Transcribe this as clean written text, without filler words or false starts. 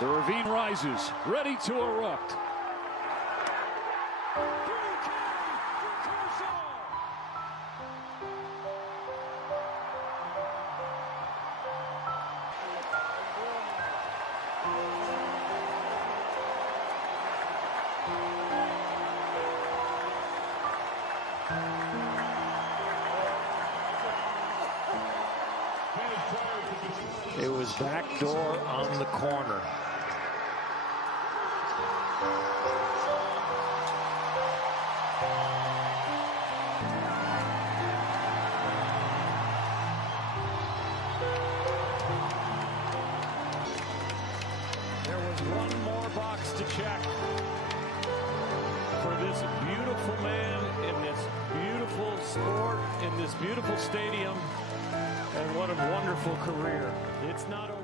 The ravine rises, ready to erupt. It was backdoor on the corner. There was one more box to check for this beautiful man in this beautiful sport, in this beautiful stadium. And what a wonderful career. It's not over.